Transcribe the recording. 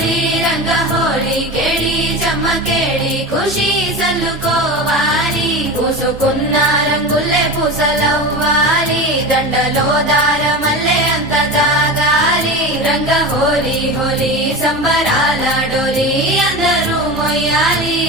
హోలీ రంగ హోలీ కేళి చెమ్మకేళి ఖుషి సల్లుకోవాలి పూసుకున్న రంగుల్లే పూసలవ్వాలి దండలో దారమల్లే అంత దాగాలి రంగ హోలీ హోలీ సంబరాల డోలి అందరూ మొయ్యాలి